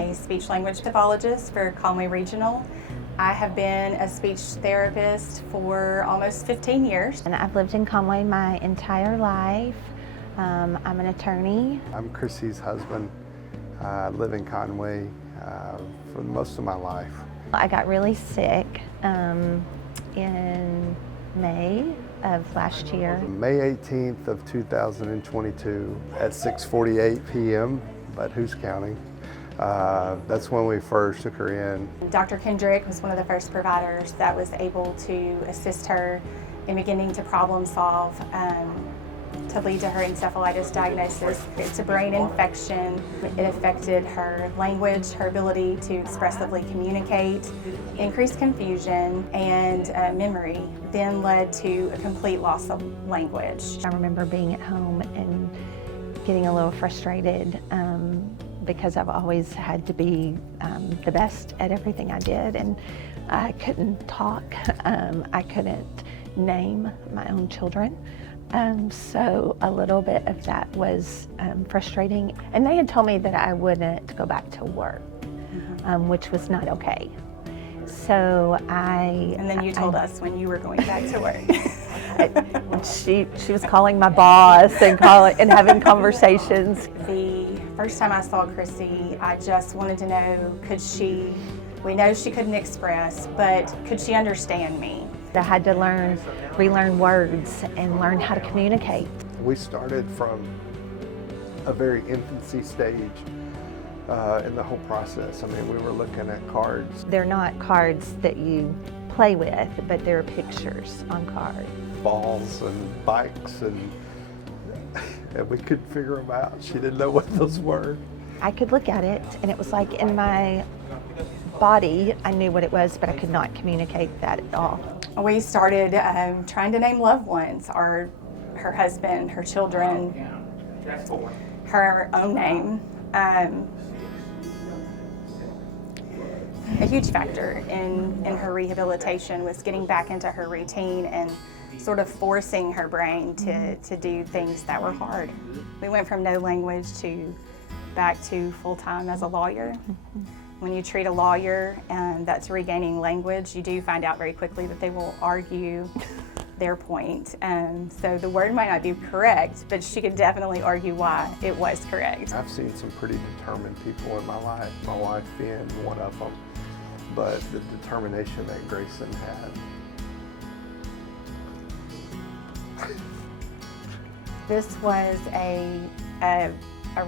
a speech-language pathologist for Conway Regional. I have been a speech therapist for almost 15 years. And I've lived in Conway my entire life. I'm an attorney. I'm Chrissy's husband. I live in Conway for most of my life. I got really sick in May of last year. May 18th of 2022 at 6:48 p.m., but who's counting? That's when we first took her in. Dr. Kendrick was one of the first providers that was able to assist her in beginning to problem solve to lead to her encephalitis diagnosis. It's a brain infection. It affected her language, her ability to expressively communicate, increased confusion, and memory, then led to a complete loss of language. I remember being at home and getting a little frustrated because I've always had to be the best at everything I did, and I couldn't talk. I couldn't name my own children. So a little bit of that was frustrating. And they had told me that I wouldn't go back to work, which was not okay. So And then you told us when you were going back to work. She was calling my boss and having conversations. The first time I saw Chrissy, I just wanted to know, we know she couldn't express, but could she understand me? I had to relearn words and learn how to communicate. We started from a very infancy stage in the whole process. I mean, we were looking at cards. They're not cards that you play with, but they're pictures on cards. Balls and bikes, and we couldn't figure them out. She didn't know what those were. I could look at it, and it was like in my body, I knew what it was, but I could not communicate that at all. We started trying to name loved ones, her husband, her children, her own name. A huge factor in her rehabilitation was getting back into her routine and sort of forcing her brain to do things that were hard. We went from no language back to full-time as a lawyer. When you treat a lawyer that's regaining language, you do find out very quickly that they will argue their point. So the word might not be correct, but she could definitely argue why it was correct. I've seen some pretty determined people in my life, my wife being one of them, but the determination that Grayson had. This was a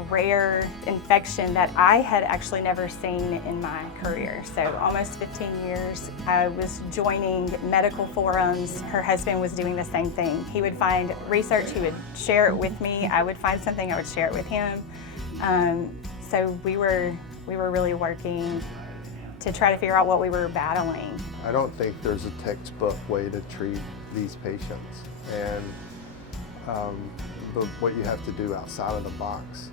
rare infection that I had actually never seen in my career. So almost 15 years, I was joining medical forums. Her husband was doing the same thing. He would find research, he would share it with me. I would find something, I would share it with him. So we were really working to try to figure out what we were battling. I don't think there's a textbook way to treat these patients, and what you have to do outside of the box,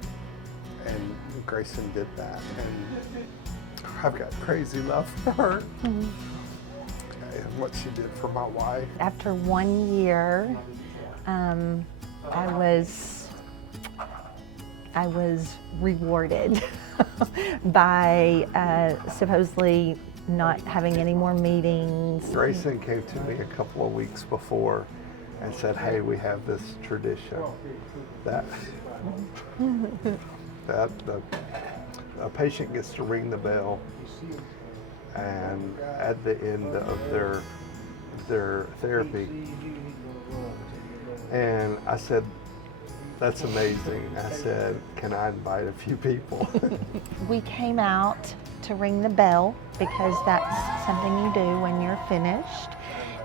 and Grayson did that, and I've got crazy love for her and what she did for my wife. After 1 year, I was rewarded by supposedly not having any more meetings. Grayson came to me a couple of weeks before and said, hey, we have this tradition that a patient gets to ring the bell, and at the end of their therapy. And I said, that's amazing. I said, can I invite a few people? We came out to ring the bell because that's something you do when you're finished.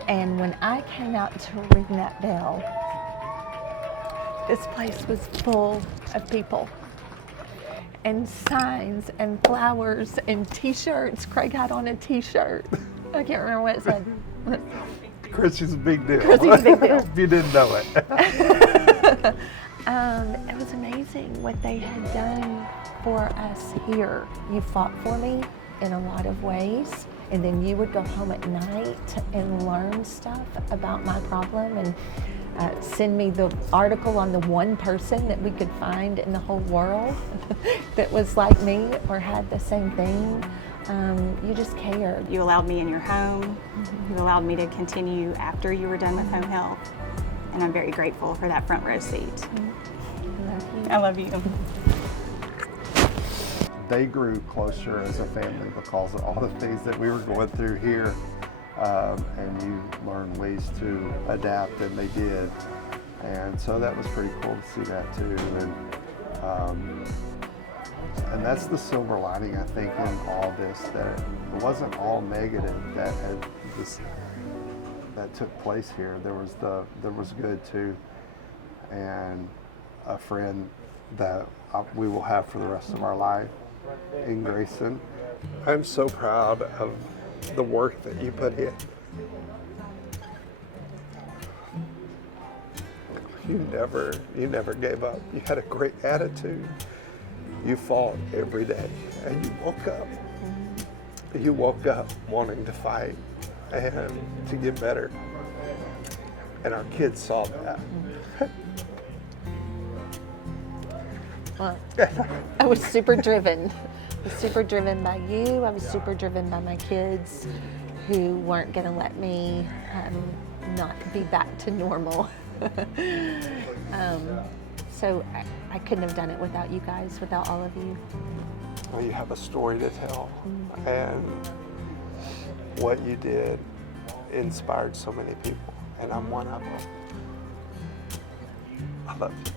And when I came out to ring that bell, this place was full of people, and signs and flowers and t-shirts. Craig had on a t-shirt. I can't remember what it said. Chrissy's a big deal. Chrissy's a big deal. If you didn't know it. It was amazing what they had done for us here. You fought for me in a lot of ways. And then you would go home at night and learn stuff about my problem, and send me the article on the one person that we could find in the whole world that was like me or had the same thing. You just cared. You allowed me in your home. You allowed me to continue after you were done with home health. And I'm very grateful for that front row seat. I love you. They grew closer as a family because of all the things that we were going through here. And you learned ways to adapt, and they did. And so that was pretty cool to see that too. And that's the silver lining, I think, in all this, that it wasn't all negative that took place here. There was good too, and a friend that we will have for the rest of our life in Grayson. I'm so proud of the work that you put in. You never gave up. You had a great attitude. You fought every day, and you woke up. You woke up wanting to fight and to get better. And our kids saw that. Well, I was super driven. I was super driven by you. I was super driven by my kids who weren't going to let me not be back to normal. So I couldn't have done it without you guys, without all of you. Well, you have a story to tell, and what you did inspired so many people, and I'm one of them. I love you.